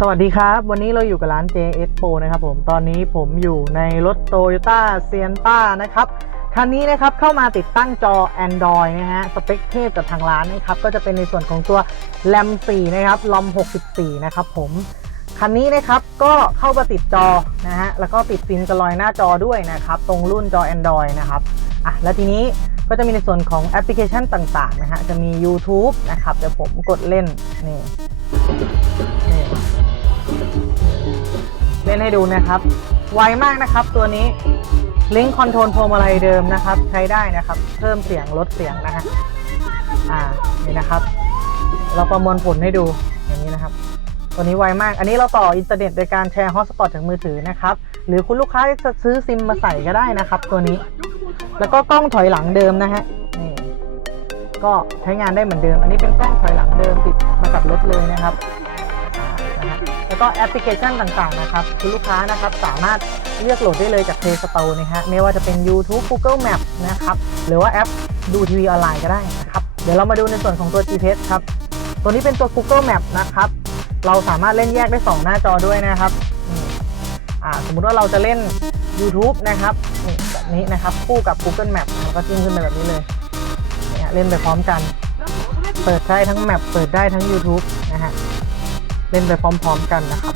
สวัสดีครับ วันนี้เราอยู่กับร้าน JX Pro นะครับผมตอนนี้ผมอยู่ในรถ Toyota s i e n t a นะครับคันนี้นะครับเข้ามาติดตั้งจอ Android นะฮะสเปคเทพจากทางร้านนะครับก็จะเป็นในส่วนของตัว RAM 4 นะครับ ROM 64 นะครับผมคันนี้นะครับก็เข้ามาติดจอนะฮะแล้วก็ติดฟิล์มกระลอยหน้าจอด้วยนะครับตรงรุ่นจอ Android นะครับอะแล้วทีนี้ก็จะมีในส่วนของแอปพลิเคชันต่างๆนะฮะจะมี YouTube นะครับเดี๋ยวผมกดเล่นนี่ ล่นให้ดูนะครับ ไวมากนะครับตัวนี้ลิงก์คอนโทรลพวงมาลัยเดิมนะครับ ใช้ได้นะครับ เพิ่มเสียงลดเสียงนะฮะอ่านี่นะครับ เราประมวลผลให้ดูอย่างนี้นะครับ ตัวนี้ไวมาก อันนี้เราต่ออินเทอร์เน็ตโดยการแชร์ฮอตสปอตจากมือถือนะครับ หรือคุณลูกค้าจะซื้อซิมมาใส่ก็ได้นะครับ ตัวนี้ แล้วก็กล้องถอยหลังเดิมนะฮะนี่ก็ใช้งานได้เหมือนเดิม อันนี้เป็นกล้องถอยหลังเดิมติดมากับรถเลยนะครับ ก็แอปพลิเคชันต่างๆนะครับคุณลูกค้านะครับสามารถเลือกโหลดได้เลยจาก Play Store นะฮะไม่ว่าจะเป็น YouTube Google Map นะครับหรือว่าแอปดูทีวีออนไลน์ก็ได้นะครับเดี๋ยวเรามาดูในส่วนของตัว GPS ครับตัวนี้เป็นตัว Google Map นะครับเราสามารถเล่นแยกได้ 2 หน้าจอด้วยนะครับสมมุติว่าเราจะเล่น YouTube นะครับแบบนี้นะครับคู่กับ Google Map แล้วก็จิ้มขึ้นไปแบบนี้เลยเนี่ยเล่นไปพร้อมกัน เปิดได้ทั้ง Map เปิดได้ทั้ง YouTube นะฮะ เล่นไปพร้อม ๆ กันนะครับ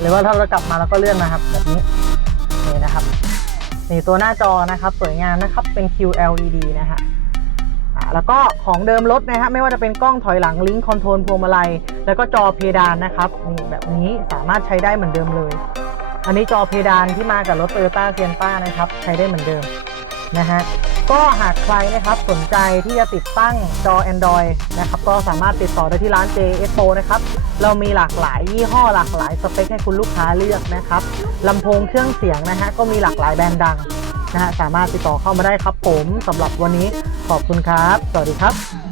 หรือว่าถ้าเรากลับมาเราก็เลื่อนนะครับ แบบนี้นี่นะครับนี่ตัวหน้าจอนะครับสวยงามนะครับเป็น QLED นะฮะแล้วก็ของเดิมรถนะฮะไม่ว่าจะเป็นกล้องถอยหลังลิงก์คอนโทรลพวงมาลัยแล้วก็จอเพดานนะครับนี่แบบนี้สามารถใช้ได้เหมือนเดิมเลย อันนี้จอเพดานที่มากับรถ Toyota s i e n t a นะครับ ใช้ได้เหมือนเดิม นะฮะก็หากใครนะครับสนใจที่จะติดตั้งจอ Android นะครับก็สามารถติดต่อได้ที่ร้าน JS Pro นะครับเรามีหลากหลายยี่ห้อหลากหลายสเปคให้คุณลูกค้าเลือกนะครับลำโพงเครื่องเสียงนะฮะก็มีหลากหลายแบรนด์ดังนะฮะสามารถติดต่อเข้ามาได้ครับผมสำหรับวันนี้ขอบคุณครับ สวัสดีครับ